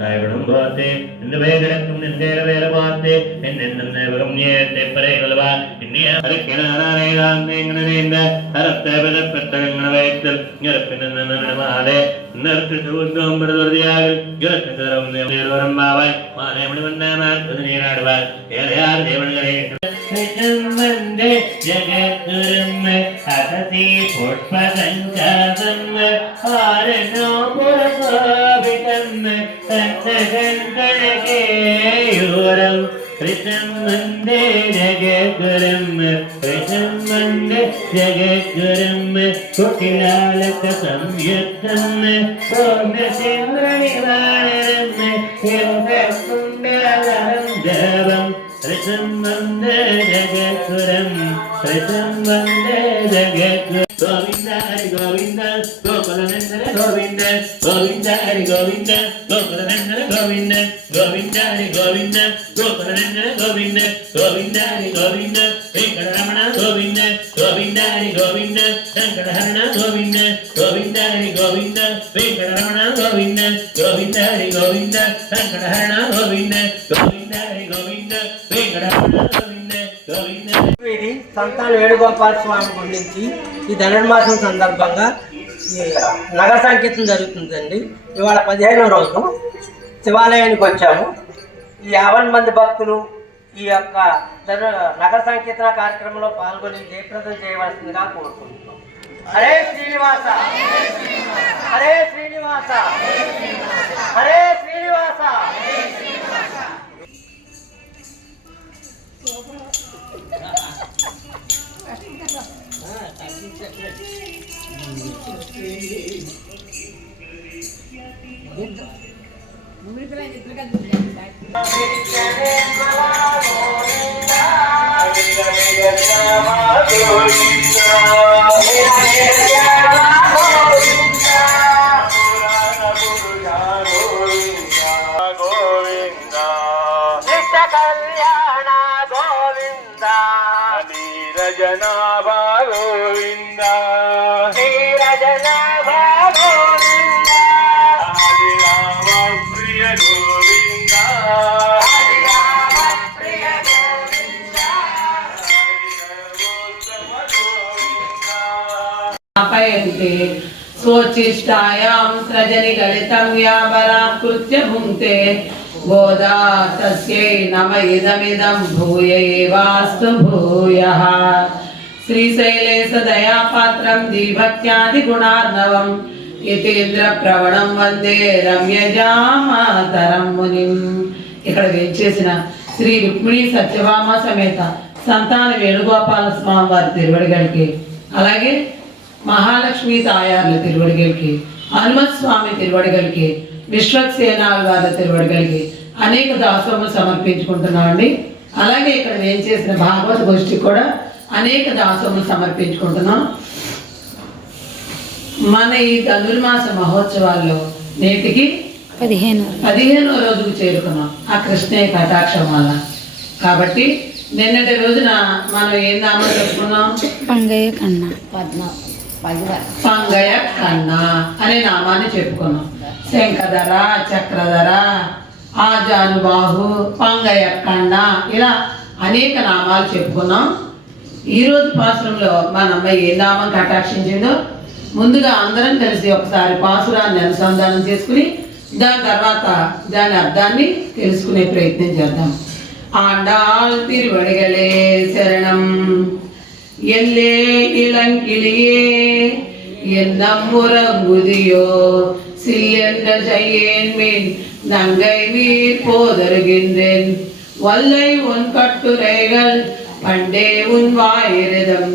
தாய்விடும் போத்தே இந்த வேகடக்கும் நின்றேற வேற பார்த்தே என்னென்ன நேவகம் ஏத்தே பரைகளவா இன்னிய பரிக்கினாரே தாந்தேங்கனே இந்த அரத்த பெறப்பட்டவங்கள வைத்தல் இறப்பினே நறுக்கு சூழ்ந்தோம் பிரதியாக இறக்கு தரம் தேவரம் பாவாய் மானே மணிவண்ணார் நீராடுவார் ஏழையார் தேவன்களே வந்தே ஜகத்குரும் அகதி புஷ்பசஞ்சாதம் ஆரணோ புரசோபிதம் தன்னகங்கணகேயோரம் கிருஷ்ணம் வந்தே ஜகத்குரும் கிருஷ்ணம் வந்தே ஜகத்குரும் குட்டிலாலக சம்யுக்தம் சோமசேந்திரனிவாரணம் யோககுண்டலம் தேவம் கிருஷ்ணம் வந்தே ஜகத்குரும் கிருஷ்ணம் வந்தே ஜகத்குரும் गोविंद हरि गोविंद गोकुलनंदन गोविंद गोविंद हरि गोविंद गोकुलनंदन गोविंद गोविंद हरि गोविंद गोकुलनंदन गोविंद गोविंद हरि गोविंद वेंकटरमण गोविंद गोविंद हरि गोविंद वेंकटहरण गोविंद गोविंद हरि गोविंद वेंकटरमण गोविंद गोविंद हरि गोविंद वेंकटहरण गोविंद गोविंद हरि गोविंद वेंकटरमण गोविंद गोविंद ఇది సంతాన వేణుగోపాల స్వామి గురించి ఈ ధనుర్మాసం సందర్భంగా ఈ నగర సంకీర్తన జరుగుతుందండి. ఇవాళ 15వ రోజు శివాలయానికి వచ్చాము. ఈ 50 మంది భక్తులు ఈ యొక్క నగర సంకీర్తన కార్యక్రమంలో పాల్గొని జయప్రదం చేయవలసిందిగా కోరుకుంటున్నాం. హరే శ్రీనివాస హరే శ్రీనివాస హరే శ్రీనివాస. కళ్యాణ గోవింద నీరజనాభ గోవింద నీరజనాభ గోవింద హరిరామ ప్రియ గోవింద హరిరామ ప్రియ గోవింద పయంతే స్వోచ్చిష్టాయాం సృజని గళితం వ్యాపరాకృత్య భుంక్తే गोदा तस्यै नम इदमिदं भूय एवास्तु भूयः. श्रीशैलेश दयापात्रं दीभक्त्यादिगुणार्णवं यतीन्द्रप्रवणं वन्दे रम्यजामातरं मुनिं. ఇక్కడ వేంచేసిన శ్రీ రుక్మిణి సత్యభామ సమేత సంతాన వేణుగోపాల స్వామి వారి తిరువడిగలికి, అలాగే మహాలక్ష్మి తాయార్ల తిరువడిగలికి, హనుమత్ స్వామి తిరువడిగలికి, విశ్వక్సేనాల వారి తిరువడిగలికి అనేక దాసోములు సమర్పించుకుంటున్నామండి. అలాగే ఇక్కడ నేను చేసిన భాగవత గోష్ఠి కూడా అనేక దాసోములు సమర్పించుకుంటున్నాం. మన ఈ ధనుర్మాస మహోత్సవాల్లో నేటికి 15వ రోజుకు చేరుకున్నాం ఆ కృష్ణయ్య కటాక్షం వల్ల. కాబట్టి నిన్నటి రోజున మనం ఏం నామం చెప్పుకున్నాం? పంగయ్య కన్నా పంగయ్య కన్నా అనే నామాన్ని చెప్పుకున్నాం. శంఖధర, చక్రధర, ఆజానుబాహు, పంగయ్య కన్నా ఇలా అనేక నామాలు చెప్పుకున్నాం. ఈరోజు పాసురంలో మన అమ్మాయి ఏ నామం కటాక్షించిందో ముందుగా అందరం కలిసి ఒకసారి పాసురాన్ని అనుసంధానం చేసుకుని దాని తర్వాత దాని అర్థాన్ని తెలుసుకునే ప్రయత్నం చేద్దాం. ఆండాల్ తిరువడిగలే శరణం ఎల్లే ఇళంకిళియే என்னம்முறங்குதியோ சில்லென்ற செய்யேன்மீன் நங்கை வீர் போதருகின்றேன் வல்லை உன் கட்டுரைகள் பண்டே உன் வாயிரதம்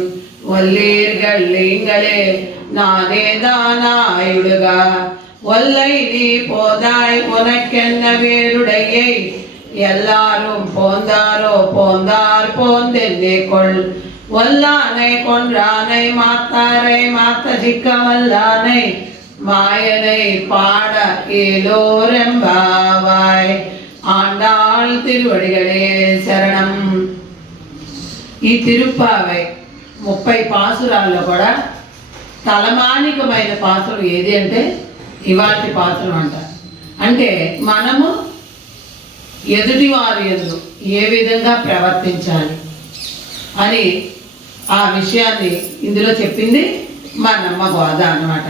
வல்லீர்கள் நீங்களே நானே தானாயுடுகா வல்லை நீ போதாய் உனக்கென்ன வேருடையை எல்லாரும் போந்தாரோ போந்தார் போந்தென்னே கொள் வல்லானை கொன்றானை மாத்தாரை மாத்த சிக்க வல்லானை மாயனை பாட ஏலோரெம்பாவாய். ஆண்டாள் திருவடிகளே శరణం. ఈ తిరుప్పావై 30 పాసురాల్లో కూడా తలమానికమైన పాసురం ఏది అంటే ఇవాటి పాసురం అంటారు. అంటే మనము ఎదుటి వారి యందు ఏ విధంగా ప్రవర్తించాలి అని ఆ విషయాన్ని ఇందులో చెప్పింది మా నమ్మ గోద అన్నమాట.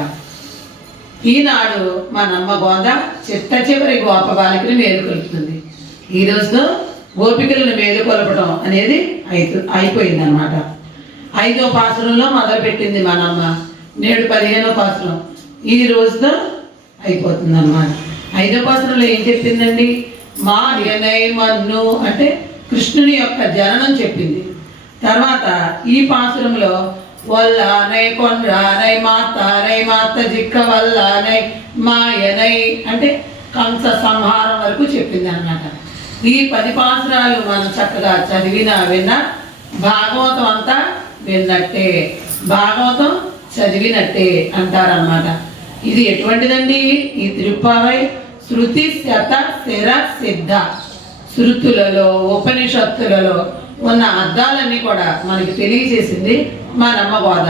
ఈనాడు మా నమ్మ గోద చిట్ట చివరి గోప బాలికని మేలుకొలుపుతుంది. ఈ రోజుతో గోపికలను మేలుకొలపడం అనేది అయిపోయింది అనమాట. 5వ పాసురంలో మొదలుపెట్టింది మా నమ్మ, నేడు 15వ పాసురం ఈ రోజుతో అయిపోతుంది అన్నమాట. 5వ పాసురంలో ఏం చెప్పిందండి? మా యనై మన్ను అంటే కృష్ణుని యొక్క జననం చెప్పింది. తర్వాత ఈ పాసురంలో వల్లానై కొండ్రానై మాత జిక్క వల్లానై మాయనై అంటే కంస సంహారం వరకు చెప్పింది అన్నమాట. ఈ 10 పాసురాలు మనం చక్కగా చదివినా విన్నా భాగవతం అంతా విన్నట్టే, భాగవతం చదివినట్టే అంటారన్నమాట. ఇది ఎటువంటిదండి? ఈ తిరుప్పావై శృతి శత స్థిర సిద్ధ, శృతులలో ఉపనిషత్తులలో ఉన్న అర్థాలన్నీ కూడా మనకి తెలియజేసింది మా నమ్మ గోద.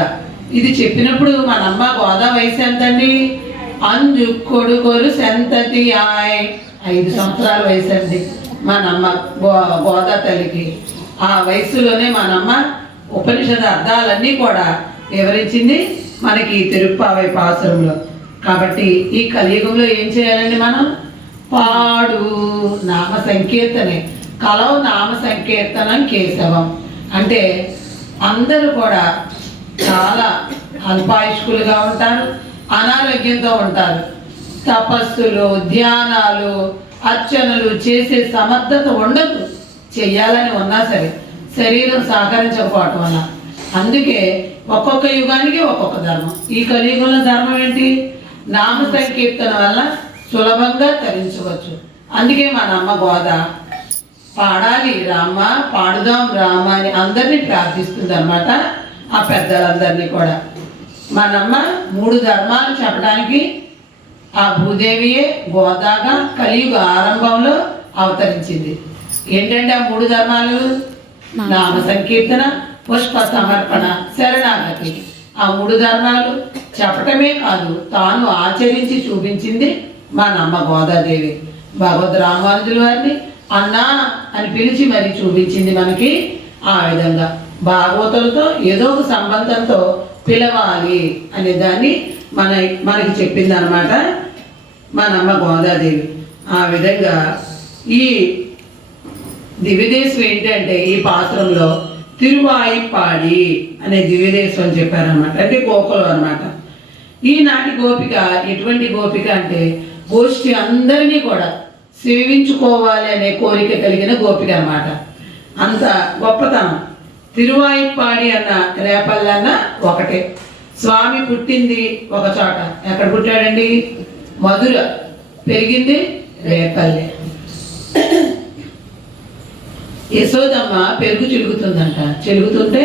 ఇది చెప్పినప్పుడు మా నమ్మ గోద వయసు ఎంతండి? అంజు కొడుకోరు సంతతి 5 సంవత్సరాల వయసు అండి మా నమ్మ గోద తల్లికి. ఆ వయసులోనే మా నమ్మ ఉపనిషత్ అర్థాలన్నీ కూడా వివరించింది మనకి తిరుప్పావై పాసురంలో. కాబట్టి ఈ కలియుగంలో ఏం చేయాలండి? మనం పాడు నామ సంకీర్తనే, కలవు నామ సంకీర్తనం కేశవం. అంటే అందరూ కూడా చాలా అల్పాయుష్కులుగా ఉంటారు, అనారోగ్యంతో ఉంటారు. తపస్సులు, ధ్యానాలు, అర్చనలు చేసే సమర్థత ఉండదు. చెయ్యాలని ఉన్నా సరే శరీరం సహకరించకపోవటం వల్ల. అందుకే ఒక్కొక్క యుగానికి ఒక్కొక్క ధర్మం. ఈ కలియుగంలో ధర్మం ఏంటి? నామ సంకీర్తన వల్ల సులభంగా తరించవచ్చు. అందుకే మా నమ్మ గోద పాడాలి రామ, పాడుదాం రామ అని అందరినీ ప్రార్థిస్తుంది అన్నమాట. ఆ పెద్దలందరినీ కూడా మా నమ్మ 3 ధర్మాలు చెప్పడానికి ఆ భూదేవియే గోదాగా కలియుగ ఆరంభంలో అవతరించింది. ఏంటంటే ఆ 3 ధర్మాలు? నామ సంకీర్తన, పుష్ప సమర్పణ, శరణాగతి. ఆ 3 ధర్మాలు చెప్పటమే కాదు, తాను ఆచరించి చూపించింది మా నమ్మ గోదాదేవి. భగవద్ రామానుజుల వారిని అన్నా అని పిలిచి మరి చూపించింది మనకి. ఆ విధంగా భాగవతులతో ఏదో ఒక సంబంధంతో పిలవాలి అనే దాన్ని మనకి చెప్పింది అనమాట మా నమ్మ గోదాదేవి. ఆ విధంగా ఈ దివ్యదేశం ఏంటంటే ఈ పాత్రంలో తిరువాయిపాడి అనే దివ్యదేశం అని చెప్పారనమాట. అంటే గోకులం అనమాట. ఈనాటి గోపిక ఎటువంటి గోపిక అంటే గోష్ఠి అందరినీ కూడా సేవించుకోవాలి అనే కోరిక కలిగిన గోపిక అనమాట. అంత గొప్పతనం. తిరువాయిపాడి అన్న రేపల్లన్న ఒకటే. స్వామి పుట్టింది ఒక చోట. ఎక్కడ పుట్టాడండి? మధుర. పెరిగింది రేపల్లె. యశోదమ్మ పెరుగు చిలుగుతుందంట. చిలుగుతుంటే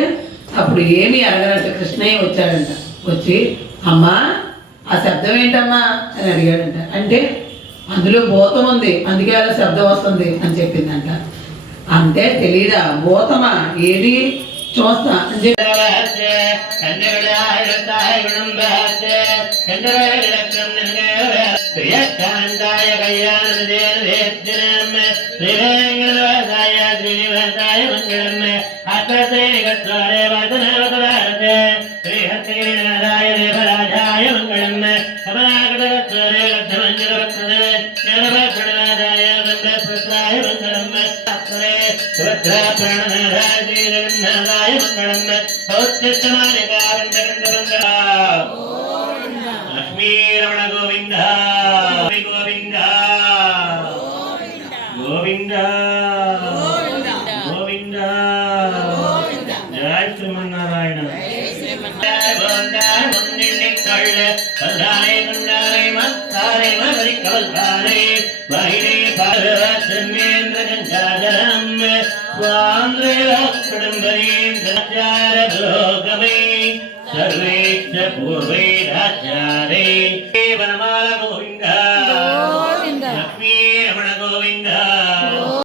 అప్పుడు ఏమీ అడగనట్టు కృష్ణయ్య వచ్చాడంట. వచ్చి అమ్మా ఆ శబ్దం ఏంటమ్మా అని అడిగాడంట. అంటే అందులో భూతం ఉంది, అందుకే అలా శబ్దం వస్తుంది అని చెప్పిందంట. అంటే తెలీదా? భూతమా? ఏది చూస్తా అని చెప్పి లక్ష్మీరమణ గోవింద గోవింద గోవింద గోవింద. జయ శ్రీమన్నారాయణ. సర్వే పూర్వే రాచారే వనమాల గోవింద